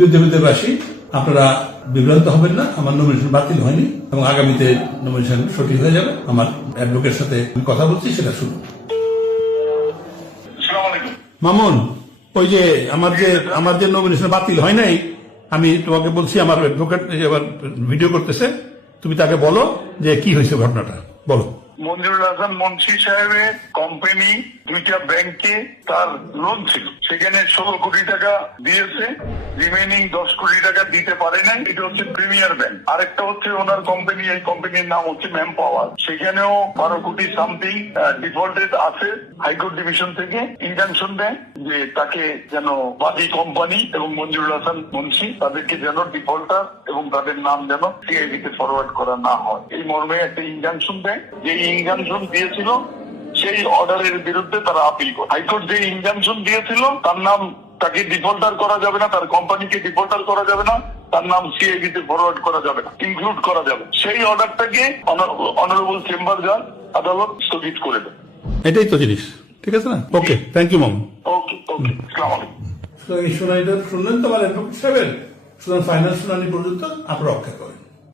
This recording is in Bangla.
প্রিয় দেবদেববাসী, আপনারা বিভ্রান্ত হবেন না, আমার নমিনেশন বাতিল হয়নি এবং আগামীতে নমিনেশন সঠিক হয়ে যাবে। আমার অ্যাডভোকেটের সাথে আমি কথা বলছি, সেটা শুনুন। মামুন, ওই যে আমার যে নমিনেশন বাতিল হয় নাই, আমি তোমাকে বলছি, আমার অ্যাডভোকেট এবার ভিডিও করতেছে, তুমি তাকে বলো যে কি হয়েছে ঘটনাটা, বলো। মঞ্জুরুল হাসান মুন্সি সাহেবের কোম্পানি দুইটা ব্যাংকে তার লোন ছিল, সেখানে 16 কোটি টাকা দিয়েছে, রিমেনিং 10 কোটি টাকা দিতে পারে নাই। এটা হচ্ছে প্রিমিয়ার ব্যাংক। আরেকটা হচ্ছে ওনার কোম্পানি, এই কোম্পানির নাম হচ্ছে ম্যাম পাওয়ার, সেখানেও 12 কোটি সামথিং ডিফল্টেড আছে। হাইকোর্ট ডিভিশন থেকে ইনজাংশন দেয় যে তাকে যেন বাদী কোম্পানি এবং মঞ্জুরুল হাসান মুন্সি তাদেরকে যেন ডিফল্টার এবং তাদের নাম যেন সিআইডিতে ফরওয়ার্ড করা না হয়, এই মর্মে একটা ইনজাংশন দেয়। যে ইনজাংশন দিয়েছিল সেই অর্ডারের বিরুদ্ধে তারা আপিল করে। হাইকোর্ট যে ইনজাংশন দিয়েছিল তার নাম, তাকে ডিফল্টার করা যাবে না, তার কোম্পানিকে ডিফল্টার করা যাবে না, তার নাম সিআইডিতে ফরওয়ার্ড করা যাবে না, ইনক্লুড করা যাবে, সেই অর্ডারটাকে অনারেবল চেম্বার জাজ আদালত স্থগিত করে দেয়। এটাই তো জিনিস, ঠিক আছে না? ওকে, থ্যাংক ইউ মামুন। ওকে ওকে, আসসালামু আলাইকুম। এই শুনানিটা শুনলেন তো আমার অ্যাডভোকেট সাহেবের, শুনানি ফাইনাল শুনানি পর্যন্ত আপনারা অপেক্ষা করেন।